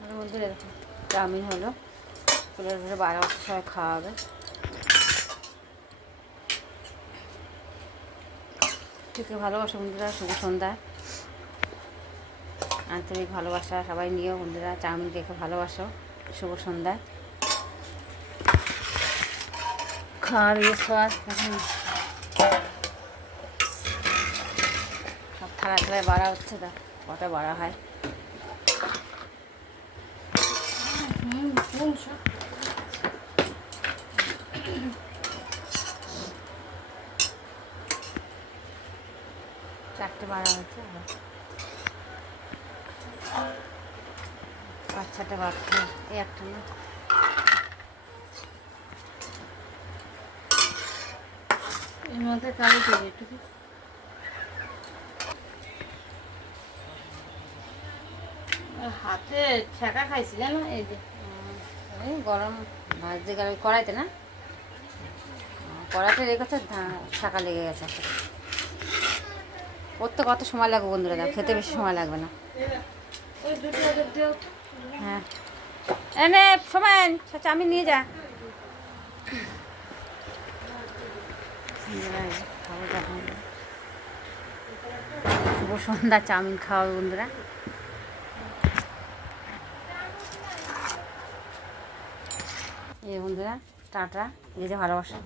বন্ধুরা দেখো চাউমিন হলো, ফুলের ঘরে 12 বছর সবাই খাওয়াবে। ঠিক ভালোবাসা বন্ধুরা, শুভ সন্ধ্যা, আন্তরিক ভালোবাসা সবাই নিও বন্ধুরা, চাউমিন খেয়ে ভালোবাসো। শুভ সন্ধ্যায় খাওয়ার সব থালায় থালায় বাড়া হচ্ছে, তা কটা বাড়া হয়। চারটে বাড়া হচ্ছে, 5-6টা বাড়ছে, এই একটা না। এর মধ্যে কালো দিই একটু, হাতে ছ্যাঁকা খাইছিলেন না, এই যে এই গরম ভাজতে গেলে কড়াইতে না, কড়াইতে রেখেছে, ছ্যাঁকা লেগে গেছে। করতে কত সময় লাগবে বন্ধুরা, দাও খেতে বেশি সময় লাগবে না। হ্যাঁ এনে সময় চাউমিন নিয়ে যা। শুভ সন্ধ্যা, চাউমিন খাওয়াবে বন্ধুরা। এই বন্ধুরা টাটা, এই যে ভালোবাসা।